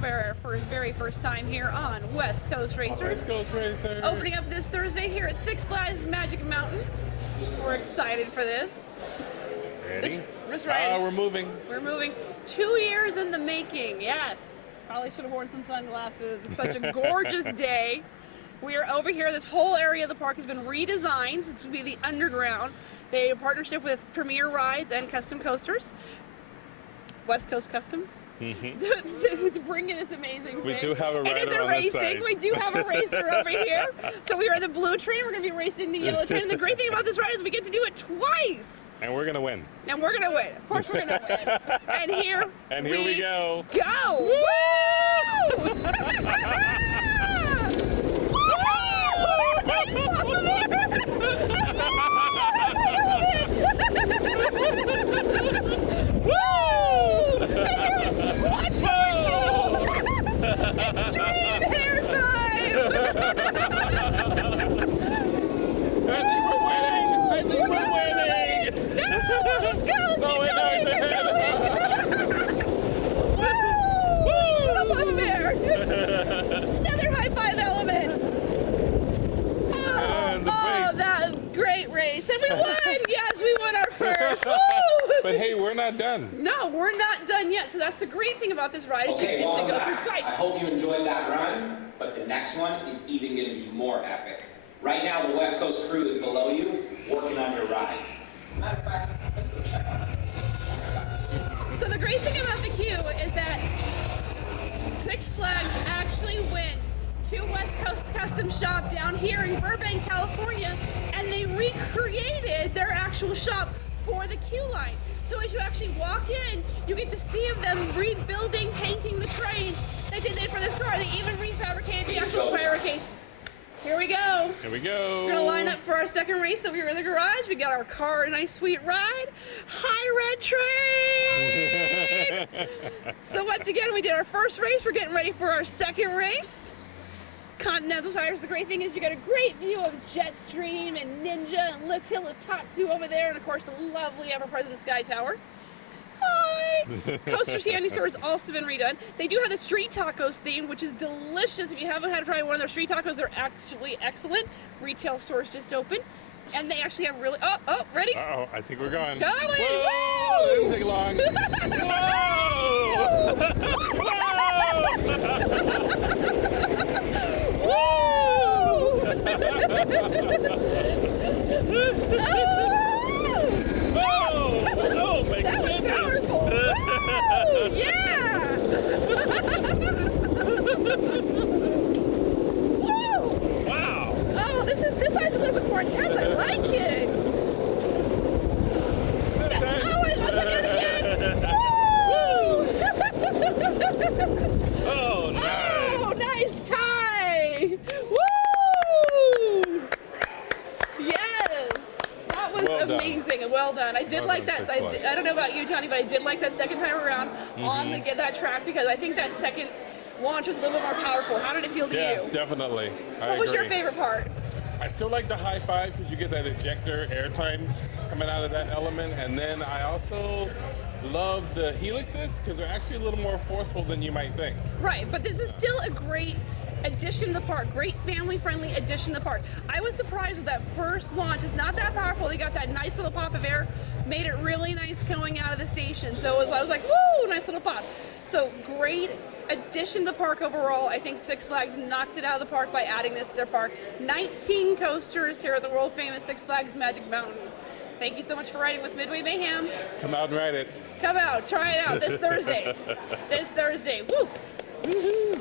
Mayhem for his very first time here on West Coast Racers. West Coast Racers. Opening up this Thursday here at Six Flags Magic Mountain. We're excited for this. Ready? This ride. We're moving. We're moving. 2 years in the making, yes. Probably should have worn some sunglasses. It's such a gorgeous day. We are over here. This whole area of the park has been redesigned. It's going to be the underground. They have a partnership with Premier Rides and Custom Coasters. West Coast Customs. To bring in this amazing thing. We do have a rider it is a on racing. this side. We do have a racer over here. So we are in the blue train. We're going to be racing the yellow train. And the great thing about this ride is we get to do it twice. And we're going to win. And we're going to win. Of course we're going to win. And here we go. Go! Woo! Extreme hair time! I think we're winning! No! Let's go! Keep going! Woo! Papa Bear! Another high five element! Oh, that was a great race! And we won! Yes, we won our first! Woo! But hey, we're not done. No, we're not done yet. So that's the great thing about this ride is you get to go through twice. I hope you enjoyed that run, but the next one is even going to be more epic. Right now, the West Coast crew is below you, working on your ride. Matter of fact, let's go check out. So the great thing about the queue is that Six Flags actually went to West Coast Custom Shop down here in Burbank, California, and they recreated their actual shop for the queue line. So as you actually walk in, you get to see of them rebuilding, painting the trains. They did that for this car. They even refabricated the actual spiral case. Here we go. Here we go. We're gonna line up for our second race. So we were in the garage. We got our car, a nice sweet ride. High red train. So once again, we did our first race. We're getting ready for our second race. Continental Tires. The great thing is you get a great view of Jetstream and Ninja and Latilla Tatsu over there, and of course the lovely ever-present Sky Tower. Hi! Coaster Candy Store has also been redone. They do have the street tacos theme, which is delicious. If you haven't had to try one of their street tacos, they're actually excellent. Retail stores just opened, and they actually have really. Oh, ready? Uh-oh, I think we're going. Going! Whoa! It didn't take long. Oh my that was goodness. powerful! Woo! Yeah! Woo! Wow! Oh, this side's a little bit more intense. I like it. Let's look at it again. Woo! Oh, nice! Oh, nice tie! Woo! Yes, that was Well done. amazing and well done. I did Well like done, that. Six Flags. I don't know about you, Johnny, but I did like that second time around on that track because I think that second launch was a little bit more powerful. How did it feel to Yeah, you? definitely. What was your favorite part? I still like the high five because you get that ejector airtime coming out of that element, and then I also love the helixes because they're actually a little more forceful than you might think. Right, but this is still a great addition to the park, great family-friendly addition to the park. I was surprised with that first launch. It's not that powerful. They got that nice little pop of air, made it really nice going out of the station. So I was like, woo, nice little pop. So great addition to the park overall. I think Six Flags knocked it out of the park by adding this to their park. 19 coasters here at the world famous Six Flags Magic Mountain. Thank you so much for riding with Midway Mayhem. Come out and ride it. Come out, try it out this Thursday. This Thursday. Woo! Woo-hoo.